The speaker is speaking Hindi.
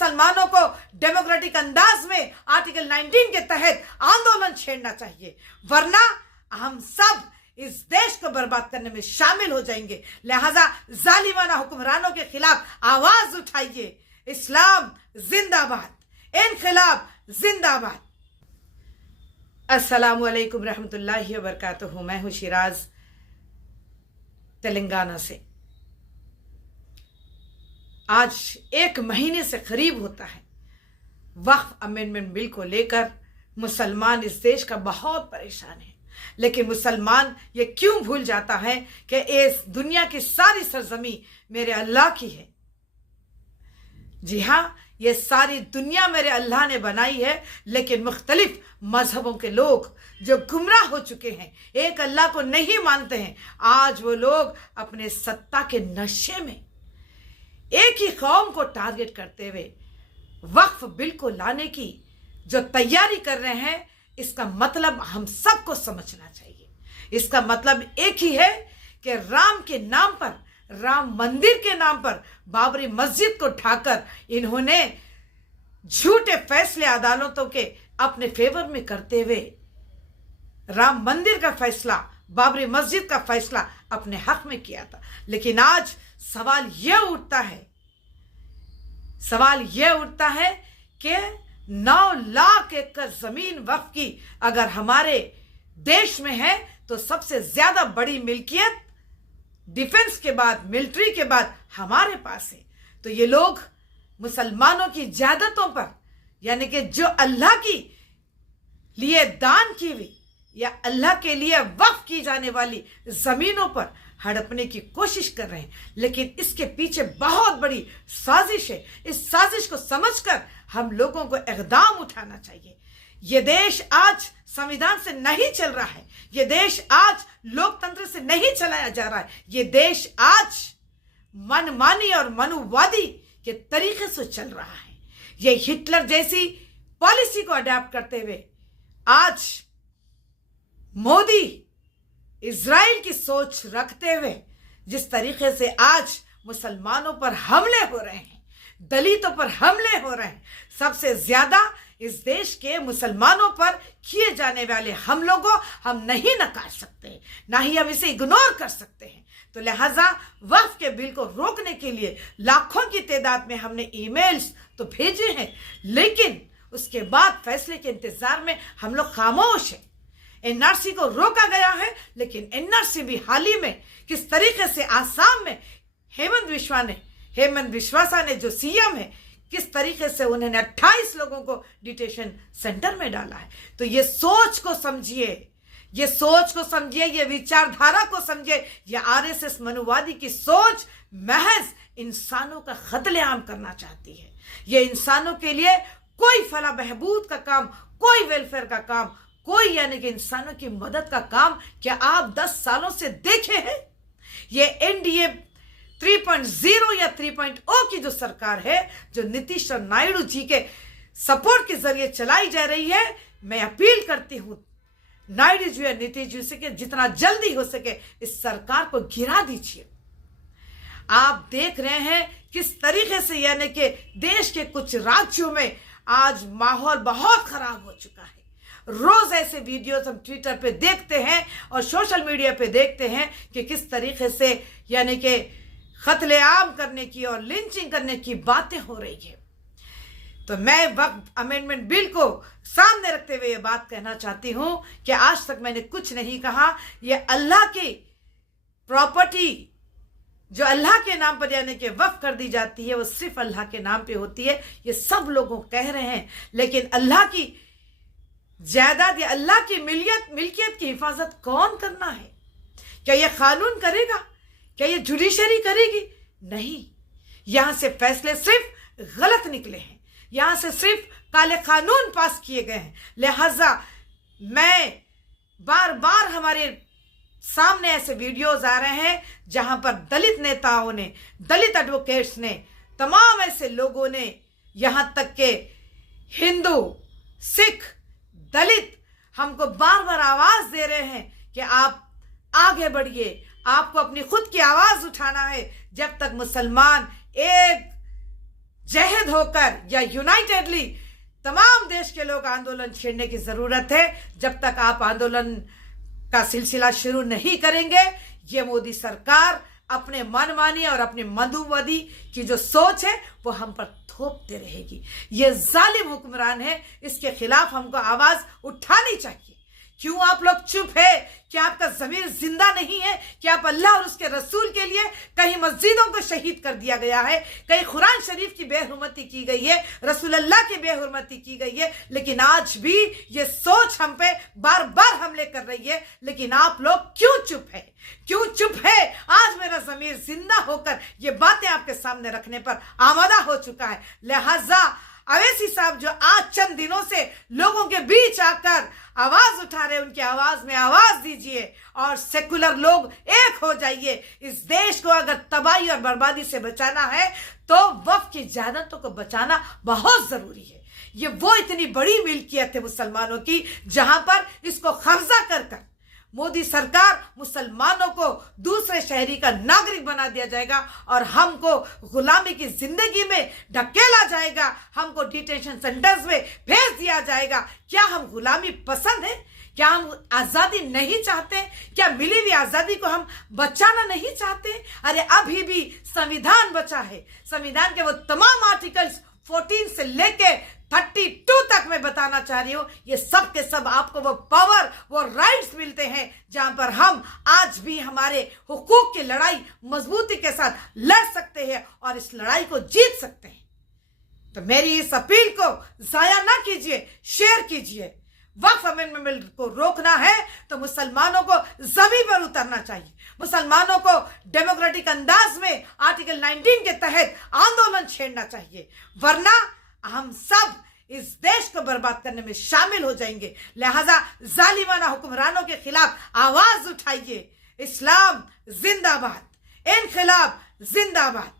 मुसलमानों को डेमोक्रेटिक अंदाज में आर्टिकल 19 के तहत आंदोलन छेड़ना चाहिए, वरना हम सब इस देश को बर्बाद करने में शामिल हो जाएंगे। लिहाजा जालिमाना हुक्मरानों के खिलाफ आवाज उठाइए। इस्लाम जिंदाबाद, इनकलाब जिंदाबाद। अस्सलामु अलैकुम रहमतुल्लाहि व बरकातुहू। मैं हूँ शिराज, तेलंगाना से। आज 1 महीने से करीब होता है वक्फ अमेंडमेंट बिल को लेकर मुसलमान इस देश का बहुत परेशान है। लेकिन मुसलमान ये क्यों भूल जाता है कि इस दुनिया की सारी सरजमी मेरे अल्लाह की है। जी हाँ, ये सारी दुनिया मेरे अल्लाह ने बनाई है, लेकिन मुख्तलिफ मजहबों के लोग जो गुमराह हो चुके हैं, एक अल्लाह को नहीं मानते हैं, आज वो लोग अपने सत्ता के नशे में एक ही कौम को टारगेट करते हुए वक्फ बिल को लाने की जो तैयारी कर रहे हैं, इसका मतलब हम सबको समझना चाहिए। इसका मतलब एक ही है कि राम के नाम पर, राम मंदिर के नाम पर बाबरी मस्जिद को ढाकर इन्होंने झूठे फैसले अदालतों के अपने फेवर में करते हुए राम मंदिर का फैसला, बाबरी मस्जिद का फैसला अपने हक में किया था। लेकिन आज सवाल यह उठता है कि 9 लाख एकड़ जमीन वक्फ की अगर हमारे देश में है तो सबसे ज्यादा बड़ी मिल्कियत डिफेंस के बाद, मिलिट्री के बाद हमारे पास है। तो ये लोग मुसलमानों की जायदादों पर, यानी कि जो अल्लाह की लिए दान की हुई या अल्लाह के लिए वक्फ की जाने वाली जमीनों पर हड़पने की कोशिश कर रहे हैं। लेकिन इसके पीछे बहुत बड़ी साजिश है। इस साजिश को समझकर हम लोगों को इक़दाम उठाना चाहिए। ये देश आज संविधान से नहीं चल रहा है। ये देश आज लोकतंत्र से नहीं चलाया जा रहा है। ये देश आज मनमानी और मनुवादी के तरीके से चल रहा है। ये हिटलर जैसी पॉलिसी को अडॉप्ट करते हुए आज मोदी इजराइल की सोच रखते हुए जिस तरीके से आज मुसलमानों पर हमले हो रहे हैं, दलितों पर हमले हो रहे हैं, सबसे ज्यादा इस देश के मुसलमानों पर किए जाने वाले हमलों को हम नहीं नकार सकते, ना ही हम इसे इग्नोर कर सकते हैं। तो लिहाजा वक्फ के बिल को रोकने के लिए लाखों की तादाद में हमने ईमेल्स तो भेजे हैं, लेकिन उसके बाद फैसले के इंतजार में हम लोग खामोश हैं। एनआरसी को रोका गया है, लेकिन एनआरसी भी हाल ही में किस तरीके से आसाम में हेमंत बिस्वा ने जो सीएम है, किस तरीके से उन्होंने 28 लोगों को डिटेशन सेंटर में डाला है। तो ये सोच को समझिए, ये विचारधारा को समझिए। ये आरएसएस मनुवादी की सोच महज इंसानों का कत्लेआम करना चाहती है। ये इंसानों के लिए कोई फलाह बहबूद का काम, कोई वेलफेयर का काम, कोई यानी कि इंसानों की मदद का काम क्या आप 10 सालों से देखे हैं? ये एनडीए 3.0 या 3.0 की जो सरकार है, जो नीतीश और नायडू जी के सपोर्ट के जरिए चलाई जा रही है, मैं अपील करती हूं नायडू जी और नीतीश जी से कि जितना जल्दी हो सके इस सरकार को गिरा दीजिए। आप देख रहे हैं किस तरीके से यानी कि देश के कुछ राज्यों में आज माहौल बहुत खराब हो चुका है। रोज ऐसे वीडियोस हम ट्विटर पे देखते हैं और सोशल मीडिया पे देखते हैं कि किस तरीके से यानी कि कत्लेआम करने की और लिंचिंग करने की बातें हो रही है। तो मैं वक्फ अमेंडमेंट बिल को सामने रखते हुए ये बात कहना चाहती हूं कि आज तक मैंने कुछ नहीं कहा। ये अल्लाह की प्रॉपर्टी जो अल्लाह के नाम पर यानी कि वक्फ कर दी जाती है, वो सिर्फ अल्लाह के नाम पे होती है। ये सब लोगों कह रहे हैं, लेकिन अल्लाह की जायदाद या अल्लाह की मिल्कियत की हिफाजत कौन करना है? क्या यह कानून करेगा? क्या यह जुडिशरी करेगी? नहीं, यहां से फैसले सिर्फ गलत निकले हैं, यहां से सिर्फ काले कानून पास किए गए हैं। लिहाजा मैं बार बार हमारे सामने ऐसे वीडियोस आ रहे हैं जहां पर दलित नेताओं ने, दलित एडवोकेट्स ने, तमाम ऐसे लोगों ने, यहां तक के हिंदू, सिख, दलित हमको बार बार आवाज दे रहे हैं कि आप आगे बढ़िए, आपको अपनी खुद की आवाज उठाना है। जब तक मुसलमान एक जहद होकर या यूनाइटेडली तमाम देश के लोग आंदोलन छेड़ने की जरूरत है। जब तक आप आंदोलन का सिलसिला शुरू नहीं करेंगे, ये मोदी सरकार अपने मनमानी और अपने मधुवादी की जो सोच है वो हम पर थोपते रहेगी। ये जालिम हुक्मरान है, इसके खिलाफ हमको आवाज उठानी चाहिए। क्यों आप लोग चुप है? क्या आपका जमीर जिंदा नहीं है? क्या आप अल्लाह और उसके रसूल के लिए कहीं मस्जिदों को शहीद कर दिया गया है, कहीं कुरान शरीफ की बेहुरमती की गई है, रसूल अल्लाह की बेहुरमती की गई है, लेकिन आज भी ये सोच हम पे बार बार हमले कर रही है। लेकिन आप लोग क्यों चुप है? क्यों चुप है? आज मेरा जमीर जिंदा होकर ये बातें आपके सामने रखने पर आमादा हो चुका है। लिहाजा अवैसी साहब जो आज चंद दिनों से लोगों के बीच आकर आवाज उठा रहे, उनकी आवाज में आवाज दीजिए और सेकुलर लोग एक हो जाइए। इस देश को अगर तबाही और बर्बादी से बचाना है तो वक्फ की जानतों को बचाना बहुत जरूरी है। ये वो इतनी बड़ी मिल्कियत है मुसलमानों की, जहां पर इसको कब्जा कर मोदी सरकार मुसलमानों को दूसरे शहरी का नागरिक बना दिया जाएगा और हमको गुलामी की जिंदगी में ढकेला जाएगा, हमको डिटेंशन सेंटर्स में भेज दिया जाएगा। क्या हम गुलामी पसंद है? क्या हम आजादी नहीं चाहते? क्या मिली हुई आजादी को हम बचाना नहीं चाहते? अरे अभी भी संविधान बचा है। संविधान के वो तमाम आर्टिकल्स 14 से लेके 32 तक मैं बताना चाह रही हूं, ये सब के सब आपको वो पावर, वो राइट्स मिलते हैं जहां पर हम आज भी हमारे हुकूक की लड़ाई मजबूती के साथ लड़ सकते हैं और इस लड़ाई को जीत सकते हैं। तो मेरी इस अपील को जाया ना कीजिए, शेयर कीजिए। वक्फ अमेंडमेंट को रोकना है तो मुसलमानों को जमीन पर उतरना चाहिए, मुसलमानों को डेमोक्रेटिक अंदाज में आर्टिकल 19 के तहत आंदोलन छेड़ना चाहिए, वरना हम सब इस देश को बर्बाद करने में शामिल हो जाएंगे। लिहाजा जालिमाना हुक्मरानों के खिलाफ आवाज उठाइए। इस्लाम जिंदाबाद, इनकलाब जिंदाबाद।